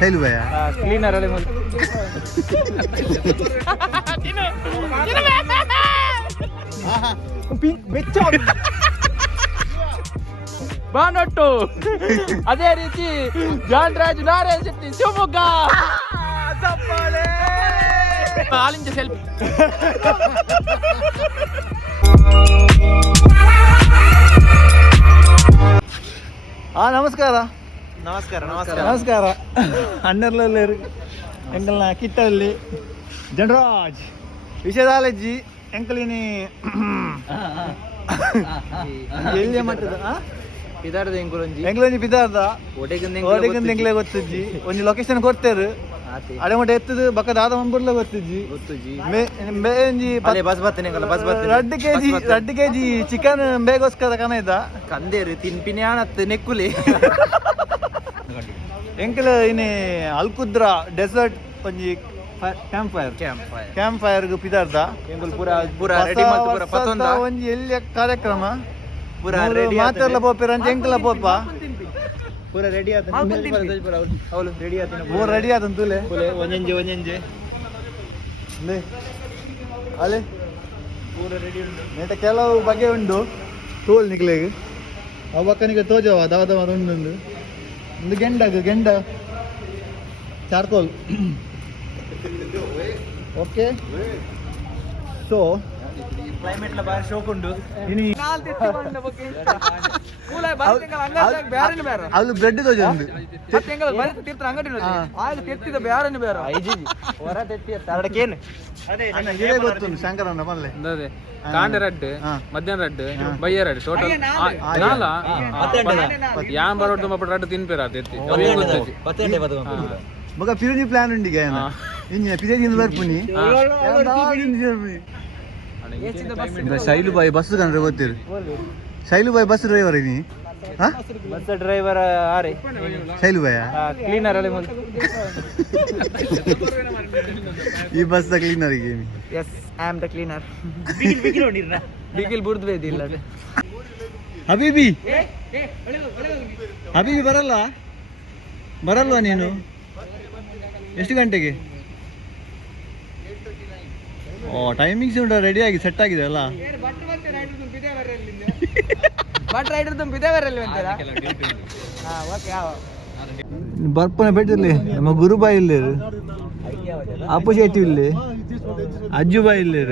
ಶೈಲು ಭಯ ಕ್ಲೀನರ್ ಅಲ್ಲಿ ಬಾನೊಟ್ಟು ಅದೇ ರೀತಿ ಜಾನ್ ರಾಜ್ ನಾರಾಯಣ್ ಶೆಟ್ಟಿ ಶಿವಮೊಗ್ಗ ಆಲಿಂಜ ಸೆಲ್ಫಿ. ನಮಸ್ಕಾರ ನಮಸ್ಕಾರ ನಮಸ್ಕಾರ ನಮಸ್ಕಾರ ಅಣ್ಣರ್ಲಲ್ಲಿ ಎಂಕಲ್ನ ಕಿಟ್ಟಲ್ಲಿ ಜನರಾಜ್ ವಿಷಯದಾಲಜ್ಜಿ ಎಂಕಲಿನಿ ಎಲ್ಲಿ ಮಟ್ಟದ ಪಿದಾರ್ದ ಎಂಕುಲೊಂಜಿ ಎಂಕಲೊಂಜಿ ಪಿದಾರ್ದ ಓಡೆಗಂದ ಎಂಕ್ಲೆ ಗೊತ್ತಿಜ್ಜಿ ಒಂಜಿ ಲೊಕೇಶನ್ ಕೊಡ್ತೇರು ಅಡೆ ಮಟ್ಟ ಎತ್ತದು ಬಕ್ಕ ದಾದ ಮಂಬರ್ಲ ಗೊತ್ತಿಜ್ಜಿ ಬಸ್ ಬರ್ತೇನೆ ಬಸ್ ಬರ್ತೇನೆ 2 kg ಚಿಕನ್ ಬೇಗೋಸ್ಕರ ಕನ ಇದ್ದ ಕಂದೇರು ತಿನ್ಪಿನಿ ಆಣತ್ ನೆಕ್ಕುಲಿ ಎಂಕಲ ಇನಿ ಅಲ್ಕುದ್ರ ಡೆಸರ್ಟ್ ಒಂಜಿ ಕ್ಯಾಂಪ್ ಫೈರ್ ಪಿದಾರ್ದ ಪೂರ ರೆಡಿ ಮಾಡ್ತು ಪೂರ ಪತ್ತೊಂದ ಒಂಜಿ ಎಲ್ಲಿ ಕಾರ್ಯಕ್ರಮ ಪೂರ ರೆಡಿ ಮಾತೆರ್ಲ ಪೋಪೆರ ಅಂಚ ಎಂಕಲ ಪೋಪ ಪೂರ ರೆಡಿ ಆತ ಅವಳು ರೆಡಿ ಆತ ಮೂರು ರೆಡಿ ಆತನ್ ತೂಲೆ ಒಂಜಂಜೆ ಅಲೆ ಪೂರ ರೆಡಿ ಉಂಟು ನೆಟ ಕೆಲವು ಬಗೆ ಉಂಡು ತೋಲ್ ನಿಕ್ಲೆಗ್ ಅವು ಬಕ್ಕನಿಗೆ ತೋಜವ ದಾದ ಉಂಡು ಒಂದು ಗೆಂಡ ಚಾರ್ಕೋಲ್ ಓಕೆ ಸೊ ಕ್ಲೈಮೇಟ್ ಲ ಬಾರಿ ಶೋಕ್ ಉಂಡು ಇನಿ ಅವ್ಲು ಬ್ರೆಡ್ ತೋಜೊಂದು ಇದೇ ಗೊತ್ತುಂಟು ಶಂಕರಣ್ಣ ಬಲ್ಲೆ ಕಾಂಡ ರಡ್ಡು ಮಧ್ಯಾಹ್ನ ರಡ್ಡು ಬಯ್ಯ ರಡ್ಡು ಟೋಟಲ್ ನಾಲ ಯಾನ್ ಬರೋಡು ತುಂಬ ರಡ್ಡು ತಿನ್ಪೇರ ಎತ್ತಿ ಮಗ ಪಿರುಜಿ ಪ್ಲಾನ್ ಉಂಡಿಗ ಇನ್ನ ಪಿರುಜಿ ಬರ್ಪುನಿ ಶೈಲು ಬಾಯಿ ಬಸ್ ಕಂಡ್ರೆ ಗೊತ್ತಿರು ಶೈಲು ಬಾಯಿ ಬಸ್ ಡ್ರೈವರ್ ನೀ ಬಸ್ ಡ್ರೈವರ್ ಆರೆ ಶೈಲು ಬಾಯ ಕ್ಲೀನರ್ ಅಲ್ಲಿ ಈ ಬಸ್ ಕ್ಲೀನರ್ ಗೆ yes I am the cleaner ಬಿಗಿಲ್ ಬುರ್ದ್ವೆ ಇದಿಲ್ಲ ಹಬೀಬಿ ಬರಲ್ವಾ ನೀನು ಎಷ್ಟು ಗಂಟೆಗೆ ಟೈಮಿಂಗ್ಸ್ ಉಂಟು ರೆಡಿ ಆಗಿ ಸೆಟ್ ಆಗಿದೆ ಅಲ್ಲ ಬರ್ಪನೆ ಬೆಟ್ಟಿರ್ಲಿ ನಮ್ಮ ಗುರುಬಾಯಿ ಇಲ್ಲಿ ಅಪ್ಪು ಶೆಟ್ಟಿ ಇಲ್ಲಿ ಅಜ್ಜುಬಾಯಿ ಇಲ್ಲಿ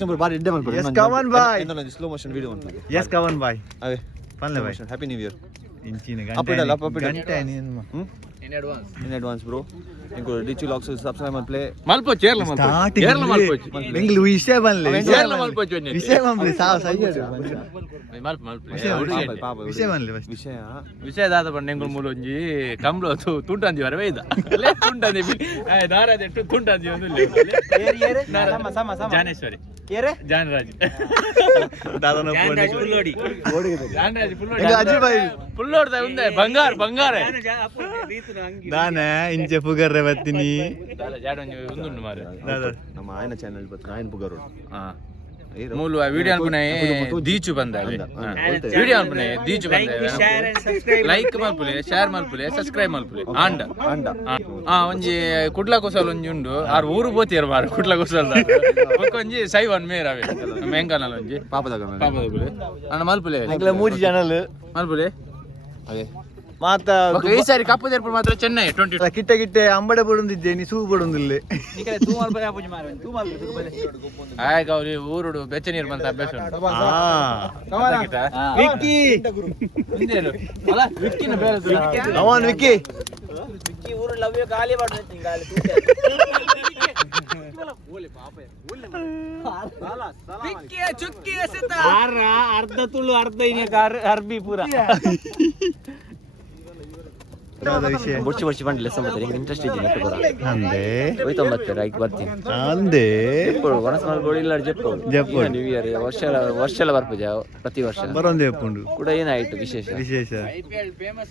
Yes, kawan bhai. Slow motion video on. Yes, kawan bhai. Ave. Panle bhai. Happy New Year. Inchine Up it up it. gante ni In advance, bro. Inko Dichu Locks subscribe and play. ಮಲ್ಪೋ ಚೇರ್ಲ starting Bengaluru ವಿಷಯ ಬಂದ್ಲೆ ವಿಷಯ ಬಂದ್ಲೆ ವಿಷಯ ಬಂದ್ಲೆ Vishaya. ವಿಷಯದಾದ ಬಂಡ ಎಂಗಳು ಮೂಲ ಒಂಜಿ ಕಂಬ್ಳು ತುಂಟಂದಿ ವರವೇ ಇದ ತುಂಟಂದಿ ನಾರಾಜ ತುಂಟಂದಿ ಒಂದು ಜಾನೇಶ್ವರಿ ಜಾನರಾಜ್ ಜಾನರಾಜ್ ಪುಲ್ಲೋಡ್ದ ಉಂದೆ ಬಂಗಾರ ನಾನೇ ಇಂಚೆ ಪುಗರ್ರೆ ಬರ್ತೀನಿ ಉಂದುಂಡು ಮಾರೆ ನಮ್ಮ ಆಯನ ಚಾನೆಲ್ ಬತ್ತು ಆಯನ ಪುಗರು ಮೂಲು ವಿಡಿಯೋ ಅನ್ಪುನೆ ದೀಚು ಬಂದಾವೆ ವಿಡಿಯೋ ಅನ್ಪುನೆ ದೀಚು ಬಂದಾವೆ ಲೈಕ್ ಮಲ್ಪುಲೆ ಶೇರ್ ಮಲ್ಪುಲೆ ಸಬ್ಸ್ಕ್ರೈಬ್ ಮಲ್ಪುಲೆ ಆಂಡ ಒಂಜಿ ಕುಡ್ಲ ಕುಸಲ್ ಒಂಜಿ ಉಂಡು ಆರ್ ಊರು ಬೋತಿಯರ್ ಬಾರ ಕುಡ್ಲ ಕುಸಲ್ ಒಂಜಿ ಸೈವನ್ ಮೇರವೆ ಮೆಂಗನಲ್ ಒಂಜಿ ಪಾಪದ ಅಣ್ಣ ಮಲ್ಪುಲೆ ಮೂಜಿ ಚಾನಲ್ ಮಲ್ಪುಲೆ ಅದೇ ಮಾತ ಈ ಸಾರಿ ಕಪ್ಪು ದೇರ್ಪು ಮಾತ್ರ ಚೆನ್ನೈ 20 ಕಿಟ್ಟೆ ಅಂಬಡೆ ಬಡೊಂದಿದ್ದೆ ನೀ ಸೂ ಬಡೊಂದಿಲ್ಲ ಆಯ್ತು ಅವ್ರಿ ಊರುಡು ಬೆಚ್ಚ ನೀರು ಬಂತ ಅಭ್ಯಾಸ ಅವನ್ ವಿಕ್ಕಿ ಊರು ಲವ್ಯ ಗಾಲಿ ಅರ್ಧ ತುಳು ಅರ್ಧ ಅರ್ಬಿ ಪೂರ ವಿಷಯ ಬುಡ್ಸಿ ಬಂಡ್ಲೆ ಸಂಬಂಧ ಇಂಟ್ರೆಸ್ಟ್ ಇದ್ದೀನಿ ಅಂದೆ ಹೋಯ್ತೊಂಬತ್ತೆ ರೈಕ್ ಬರ್ತೀನಿ ಅಂದೆ ವನಸ್ಮಲ್ ಗೋಡಿ ಇಲ್ಲ ಜಪ್ಪು ನ್ಯೂ ಇಯರ್ ವರ್ಷ ಬರ್ಪೂಜ ಪ್ರತಿ ವರ್ಷ ಬರೋಂದು చెప్పుండు ಕೂಡ ಏನಾಯ್ತು ವಿಶೇಷ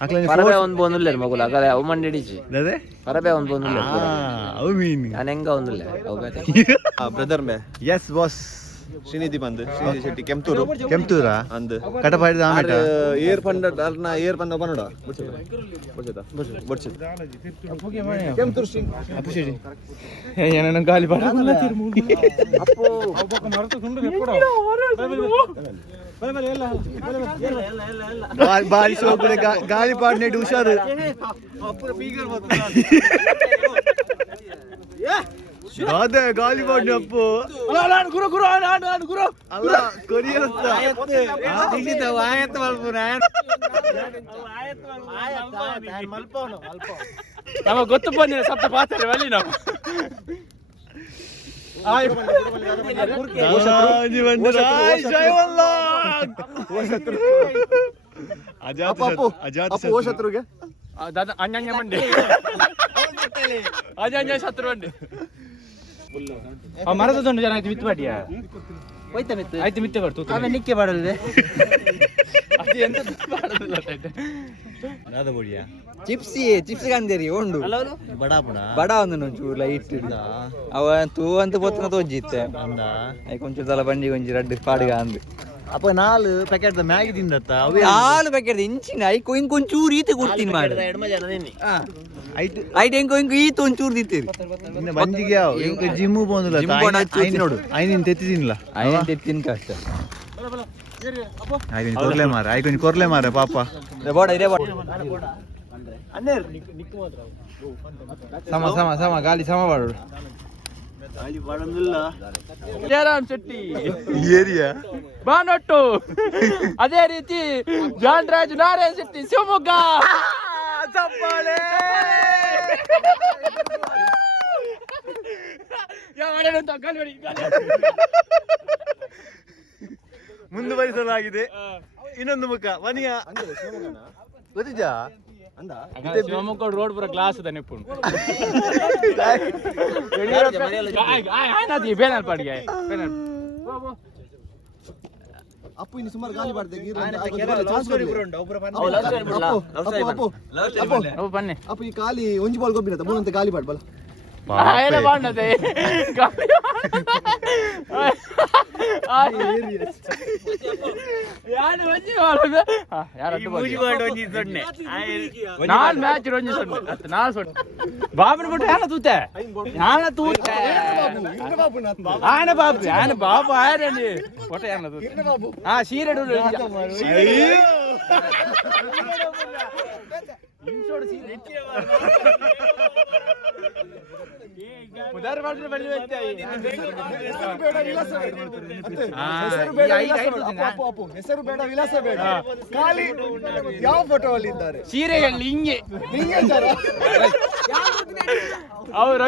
ಅಕ್ಲ ಒಂದು ಬೋನುಲ್ಲ ಮಗುಲ ಅಗಲ ಅವು ಮಂಡಿಡಿಜಿ ಅದೇ ಪರಬೆ ಒಂದು ಬೋನುಲ್ಲ ಅವು ಮೀನ್ ನಾನು ಹೆಂಗ ಒಂದಿಲ್ಲ ಅವು ಬೇತೆ ಬ್ರದರ್ ಮೇ ಎಸ್ ಬಾಸ್ ಶ್ರೀನಿಧಿ ಬಂದು ಶ್ರೀನಿಧಿ ಶೆಟ್ಟಿ ಕೆಂಪೂರ ಅಂದ್ ಕಟಪಾಡಿದ ಆಮೇಟ ಏರ್ ಪಂಡ ಅರ್ನ ಏರ್ ಪಂಡ ಬನ್ನಡ ಬಡ್ಸದ ಕೆಂಪೂರು ಶ್ರೀ ಅಪ್ಪು ಶೆಟ್ಟಿ ಏನನ್ನ ಗಾಳಿ ಬಾಡ ಬಾರಿ ಸೋಕುಡೆ ಗಾಳಿ ಪಾಡ್ನೆಟ್ಟು ಹುಷಾರು ಅದೇ ಗಾಳಿ ಪಾಡ್ನೆ ಅಪ್ಪು ಗುರು ಅಲ್ಲ ಕೊರಿಯತ್ತ ನಮ್ಮ ಗೊತ್ತು ಬಂದಿಲ್ಲ ಸಪ್ತ ಪಾತ್ರೆ ಬಲ್ಲಿ ನಾವು ಶತ್ರುಗೆ ಅಂಜ ಮಂಡಿ ಅಜಂಜ ಶತ್ರು ಮಂಡಿ ಮರದ ದೊಂಡು ಜನ ಆಯ್ತು ಮಿತ್ತು ಬಾಟಿಯ ಆಯ್ತು ಮಿತ್ತೆ ಬರ್ತು ಆಮೇಲೆ ನಿಕ್ಕೆ ಮಾಡಲ್ವೇ ಅದು ಎಂತ ಚಿಪ್ಸ್ ಕಂದೇರಿ ಉಂಡು ಬಡ ಒಂದು ಚೂರು ಲೈಟ್ ಅವ ತೂ ಅಂತ ಪೊತ್ತನ ತೋಜಿತ್ತೆ ಅಯ್ಯ ಕೊಂಚ ತಲ ಬಂಡಿ ಕೊಂಚ ರಡ್ಡು ಪಾಡ್ಗ ಅಂದು ಅಪ್ಪ 4 ಪ್ಯಾಕೆಟ್ ಮ್ಯಾಗಿ ತಿಂದತ್ತ ಅವೇ 4 ಪ್ಯಾಕೆಟ್ ಇಂಚಿನ ಐಕ್ ಒಂಚೂರು ಈತೆ ಕೊಡ್ತೀನಿ ಮಾಡಿ ಐಟ್ ಹೆಂಗ್ ಈತ ಒಂಚೂರು ದಿತ್ತೀರಿ ಇನ್ನ ಬಂಜಿಗೆ ಇಂಕ ಜಿಮ್ಮು ಬಂದಿಲ್ಲ ನೋಡು ಐನಿನ್ ತೆತ್ತಿದಿಲ್ಲ ಐನ್ ತೆತ್ತಿನ ಕಷ್ಟ ಐಕೊನಿ ಕೊರ್ಲೆ ಮಾರ ಪಾಪ ಬೋಡ ಇದೇ ಬೋಡ ಸಮ ಗಾಳಿ ಸಮ ಬಾಡು ಜಯರಾಮ್ ಶೆಟ್ಟಿ ಏರಿಯಾ ಬಾನೊಟ್ಟು ಅದೇ ರೀತಿ ಜಾನ್ ರಾಜ್ ನಾರಾಯಣ ಶೆಟ್ಟಿ ಶಿವಮೊಗ್ಗ ಚಪ್ಪಾಳೆ ಮುಂದುವರಿಸಲಾಗಿದೆ ಇನ್ನೊಂದು ಮುಖ ಮನಿಯ ಗೊತ್ತಿದ್ಯಾ ಶಿವಮೊಗ್ಗ ರೋಡ್ ಪೂರ ಗ್ಲಾಸ್ ಅದ ನೆಪ್ಪು ಬೇನಲ್ ಪಾಡಿಗೆ ಅಪ್ಪು ಇನ್ನು ಸುಮಾರು ಗಾಳಿ ಬನ್ನಿ ಅಪ್ಪು ಈ ಖಾಲಿ ಒಂಜಿ ಬಾಲ್ ಗೊಬ್ಬಿನ ಮೂರಂತೆ ಗಾಳಿ ಬಾಡ್ ಬಲ ಬಾಂಡದೆ ನಾನ್ ಮ್ಯಾಚ್ ರಂಜಿ ಸೊನ್ನೆ ನಾನ್ ಸೊನ್ನೆ ಬಾಬನ ಬಿಟ್ಟು ಯಾನ ತೂತೆ ಯಾನ ತೂತೆ ಆನ ಬಾಬು ಆಯರಂಡಿ ಒಟ್ಟ ಯಾನ ತೂತೆ ಹಾ ಸೀರೆಡು ಹೆಸರು ಬೇಡ ವಿಳಾಸ ಬೇಡ ಖಾಲಿ ಯಾವ ಫೋಟೋ ಅಲ್ಲಿ ಇದ್ದಾರೆ ಸೀರೆಯಲ್ಲಿ ಹಿಂಗೆ ಅವರು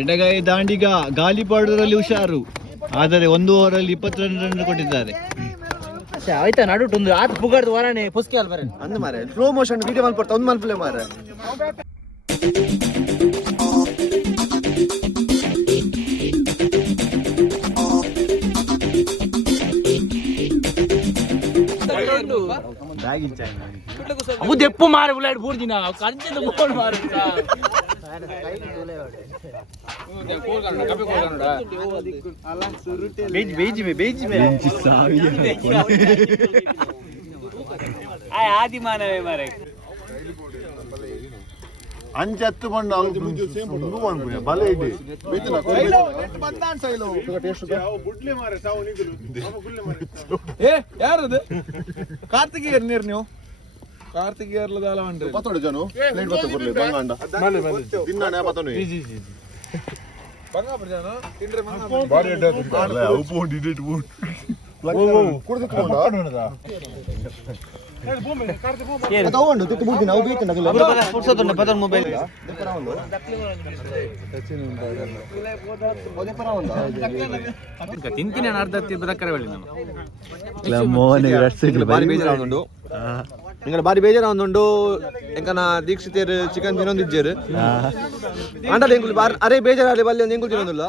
ಎಡಗೈ ದಾಂಡಿಗ ಗಾಳಿ ಪಾಡೋದ್ರಲ್ಲಿ ಹುಷಾರು ಆದರೆ 1 ಓವರಲ್ಲಿ 22 ರನ್ ಕೊಟ್ಟಿದ್ದಾರೆ ಆಯ್ತಾ ನಡುಟು ಒಂದು ಆತ ಪುಗಾಡ್ದು ವರಾಣೆ ಪುಸ್ಕಿ ಅಲ್ ಬರ ಅಂದ ಮಾರೆ ಸ್ಲೋ ಮೋಷನ್ ವಿಡಿಯೋ ಮಾಡ್ಕೊಡ್ತಾ ಒಂದು ಮಲ್ಪಲೆ ಮಾರೆ ಅವು ದೆಪ್ಪು ಮಾರಿ ಉಳ್ಳಾಡಿ ಬೂರ್ದಿನ ಕಂಚಿನ ಗೋಲ್ ಮಾರು ಆದಿ ಮಾನವೇ ಮಾರೆ ಅಂಚತ್ತು ಬಂದು ಬಲೆ ಇದೆ ಯಾರದು ಕಾರ್ತಿಕೇಯರ್ ನೀರು ನೀವು ಕಾರ್ತಿಕೇಯರ್ಲ ದಾಲವಂಡ್ರಿ ಪತ್ತೋಡು ಜನು ಪ್ಲೇಟ್ ಬತ್ತ ಕೊರ್ಲಿ ಬಂಗಾಂಡ ತಿನ್ನಾನೆ ಪತ್ತನು ಬಂಗಾಪುರ ಜನ ತಿಂದ್ರೆ ಬಾರಿ ಅಡ್ಡ ಉಪ್ಪು ಡಿಡೇಟ್ ಊಟ ತಗೊಂಡು ತಿತ್ತು ಬಿಡ್ತೀನಿ ನಾವು ಬೇಕಂಡ ಮೊಬೈಲ್ ತಿಂತೀನಿ ಅರ್ಧ ಬದಕರೆ ಬಳ್ಳಿ ನಾನು ಬಾರಿ ಬೇಜಾರಾಗುಂಡು ನಿಂಗೆ ಬಾರಿ ಬೇಜಾರಾಗುಂಡು ಎಂಕನ ದೀಕ್ಷಿತರು ಚಿಕನ್ ತಿನ್ನೊಂದಿಜ್ಜರು ಅಂಡಲ್ಲ ಎಂಗುಲು ಅರೆ ಬೇಜಾರಾಗಲಿ ಬಲ್ಲಿ ಒಂದು ಎಂಗುಲು ತಿನ್ನೊಂದಿಲ್ಲ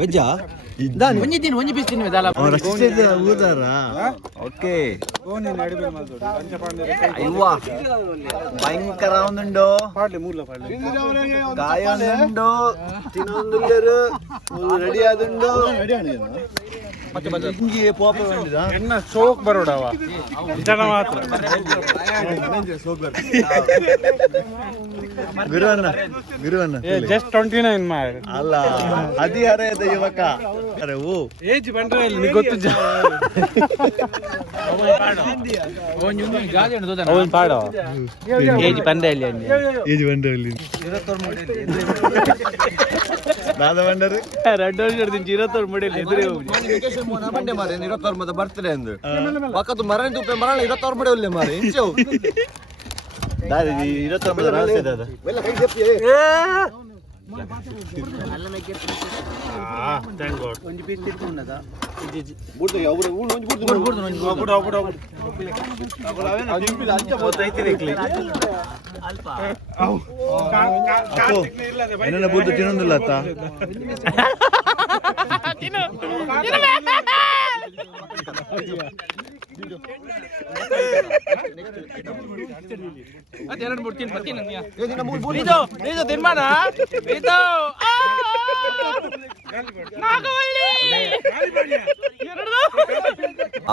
ವೆಜ್ಜಾ ಒಂಜಿ ಪೀಸ್ ತಿನ್ನುವೆ ದಾಲ ಓಕೆ ಅಯ್ಯವ್ವ ಭಯಂಕರ ಒಂದುಂಡು ಗಾಯ ಒಂದುಂಡು ತಿನ್ನೊಂದುಲ್ಲೇರು ರೆಡಿ ಆದುಂಡು ಹಿಂಗೆ ಪಾಪ ಎನ್ನ ಸೋಕ್ ಬರೋಡವ ಜನ ಮಾತ್ರ ಗುರುವನ್ನ ಜಸ್ಟ್ 29 ಮಾರ್ ಅಲ್ಲ ಹದಿಹರೆಯದ ಯುವಕ ಅರೆ ಓ ಏಜ್ ಬಂದ್ರೆ ನಿಮಗೆ ಗೊತ್ತು ಅವನ್ ಪಾಡೋ ಏಜ್ ಬಂದಲ್ಲಿ ಏಜ್ ಬಂಡಲ್ಲಿ ದಾದ ಬಂಡರು ರೆಡ್ ವರ್ಷ ಹಿಡ್ದು 23 ಮಡಿಯಲ್ಲಿ ಎದುರೇ ಬಂಡೆ ಮಾರೆ 26 ಮತ್ತೆ ಬರ್ತಡೆ ಅಂದು ಪಕ್ಕದ ಮರ ತುಪ್ಪೆ ಮರ 26 ಮಡೆ ಒಳ್ಳೆ ಮಾರೆ ಇಂಚು ದಾರಿ 29 ರಹಸ್ಯ ದಾದ ಒಂಜಿ ಪೀಸ್ ತಿರ್ಕೊಂಡದ ಏನ ಬುದ್ದು ತಿನ್ನೊಂದಿಲ್ಲ ಅತ್ತ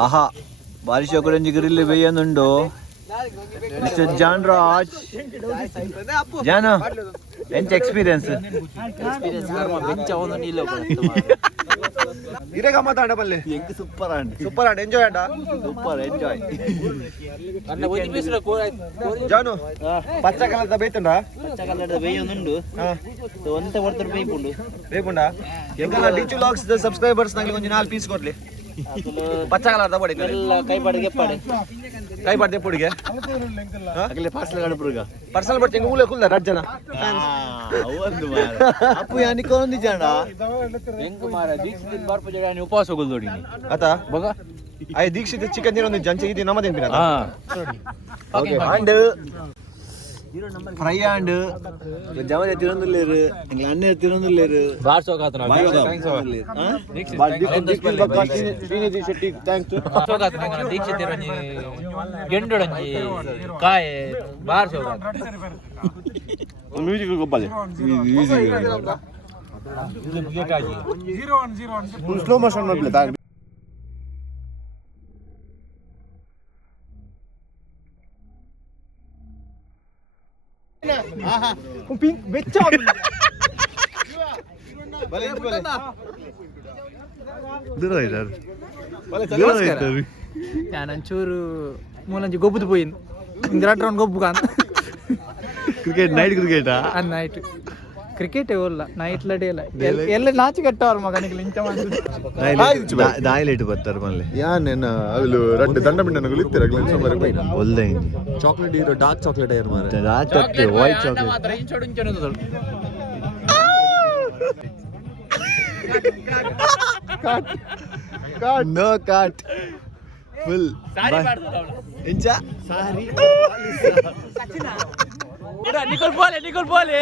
ಆಹಾ ಬಾರಿಶ ಕೊರಂಜಿ ಗ್ರಿಲ್ ಬೇಯೊಂದುಂಡು ಮಿಸ್ಟರ್ ಜಾನ್ ರಾಜ್ ಜಾನ ಎಂಚ ಎಕ್ಸ್ಪೀರಿಯನ್ಸ್ ಇರೇ ಗಮ್ಮತ್ ಆಂಡ ಬಲ್ಲೆ ಎಂಕ್ super and super and enjoy and super enjoy ಜಾನು ಪಚ್ಚ ಕಲರ್ದ ಬೇತುಂಡ ಬೇಯೊಂದುಂಡು ಒಂತ ಕೊಡ್ತಾರೆ ಬೇಯ್ಪುಂಡು ಬೇಕುಂಡ ಎಂಕಲ್ಲ ಡಿಚು ಲಾಕ್ಸ್ ಸಬ್ಸ್ಕ್ರೈಬರ್ಸ್ ನಂಗೆ ಒಂಜಿ 4 ಪೀಸ್ ಕೊಡ್ಲಿ ಪಚ್ಚ ಕಲರ್ದ ಬಡಿ ಕೈ ಪಾಡಿಗೆ ಪಾಡೆ ಕೈ ಬಾಡ್ದೆ ಪುಡಿಗೆ ಅಗಲೇ ಪಾರ್ಸಲ್ ಗಡಪುರ್ಗ ಪರ್ಸನಲ್ ಬಡ್ತಿ ಊಲೆ ಕುಲ್ಲ ರಜ್ಜನ ಒಂದು ಮಾರ ಅಪ್ಪು ಯಾನಿಕೊಂದು ಜನ ಹೆಂಗ್ ಮಾರ ದೀಕ್ಷಿತ ಬಾರ್ಪ ಜಡ ನೀವು ಉಪವಾಸ ಹೋಗೋದು ನೋಡಿ ಆತ ಬಗ ಐ ದೀಕ್ಷಿತ ಚಿಕನ್ ತಿನ್ನೊಂದು ಜಂಚೆ ಇದು ನಮ್ಮದೇನ್ ಬಿಡ ಹಾ ಅಂಡ್ ಫ್ರೈ ಅಂಡ್ ಜವನ ತಿನ್ನೊಂದಿಲ್ಲೇರು ಎಂಗ್ಲ ಅಣ್ಣ ತಿನ್ನೊಂದಿಲ್ಲೇರು ಬಾರ್ಸೋ ಕಾತನ ಶೆಟ್ಟಿ ಥ್ಯಾಂಕ್ಸ್ ದೀಕ್ಷಿತ ಗೆಂಡೊಡಂಜಿ ಕಾಯೆ ಬಾರ್ಸೋ ಮ್ಯೂಸಿಕ್ ಗೊಬ್ಬಲೆ ಸ್ಲೋ ಮೋಷನ್ ಮಾಡ್ಬಿಡ್ತಾ ഞാനഞ്ചൂರು ಮೂಲಂಜಿ ಗೊಬ್ಬುದು ಪೋಯಿನ್ ಇಂದಿರಾಟ್ ರೌಂಡ್ ಗೊಬ್ಬು ಕಾಂತ ಕ್ರಿಕೆಟ್ ನೈಟ್ ಕ್ರಿಕೆಟಾ ನೈಟ್ ಕ್ರಿಕೆಟ್ ಓಲ್ಲ ನೈಟ್ ಲಡೇ ಇಲ್ಲ ಎಲ್ಲ ನಾಚಿ ಕಟ್ಟವ್ರ ಮಗನಿಗೆ ಲಿಂಚ ಮಾಡಿದ್ರು ದಾಯಿಲೇಟ್ ಬರ್ತಾರೆ ಮಲ್ಲೆ ಯಾನೇನ ಅವು ರಡ್ಡು ದಂಡ ಬಿಂಡನಗಳು ಇತ್ತೀರ ಗ್ಲೆನ್ಸ್ ಮರೆ ಬೈ ಒಲ್ಲೆ ಚಾಕ್ಲೇಟ್ ಇರೋ ಡಾರ್ಕ್ ಚಾಕ್ಲೇಟ್ ಏರ್ ಮಾರೆ ವೈಟ್ ಚಾಕ್ಲೇಟ್ ನೋ ಕಟ್ ಫುಲ್ ಇಂಚ ಸಾರಿ ನಿಕೋಲ್ ಬೋಲೆ